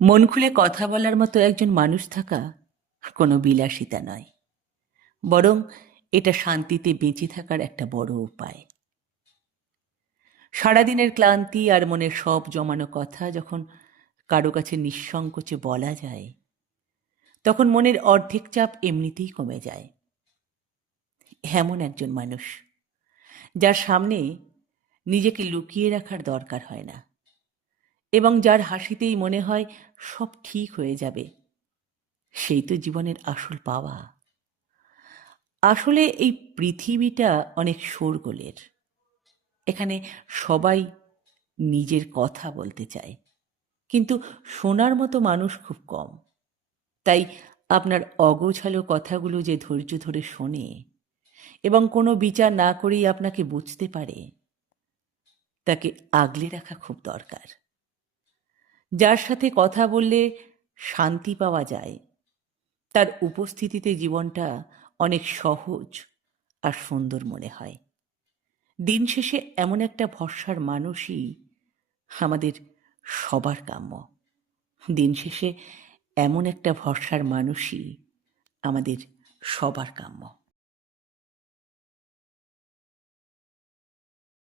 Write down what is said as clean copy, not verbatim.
মন খুলে কথা বলার মতো একজন মানুষ থাকা কোনো বিলাসিতা নয়, বরং এটা শান্তিতে বেঁচে থাকার একটা বড় উপায়। সারাদিনের ক্লান্তি আর মনের সব জমানো কথা যখন কারো কাছে নিঃসংকোচে বলা যায়, তখন মনের অর্ধেক চাপ এমনিতেই কমে যায়। এমন একজন মানুষ যার সামনে নিজেকে লুকিয়ে রাখার দরকার হয় না, এবং যার হাসিতেই মনে হয় সব ঠিক হয়ে যাবে, সেই তো জীবনের আসল পাওয়া। আসলে এই পৃথিবীটা অনেক শোরগোলের। এখানে সবাই নিজের কথা বলতে চায়, কিন্তু শোনার মতো মানুষ খুব কম। তাই আপনার অগোছালো কথাগুলো যে ধৈর্য ধরে শোনে এবং কোনো বিচার না করেই আপনাকে বুঝতে পারে, তাকে আগলে রাখা খুব দরকার। যার সাথে কথা বললে শান্তি পাওয়া যায়, তার উপস্থিতিতে জীবনটা অনেক সহজ আর সুন্দর মনে হয়। দিন শেষে এমন একটা ভরসার মানুষই আমাদের সবার কাম্য। দিন শেষে এমন একটা ভরসার মানুষই আমাদের সবার কাম্য।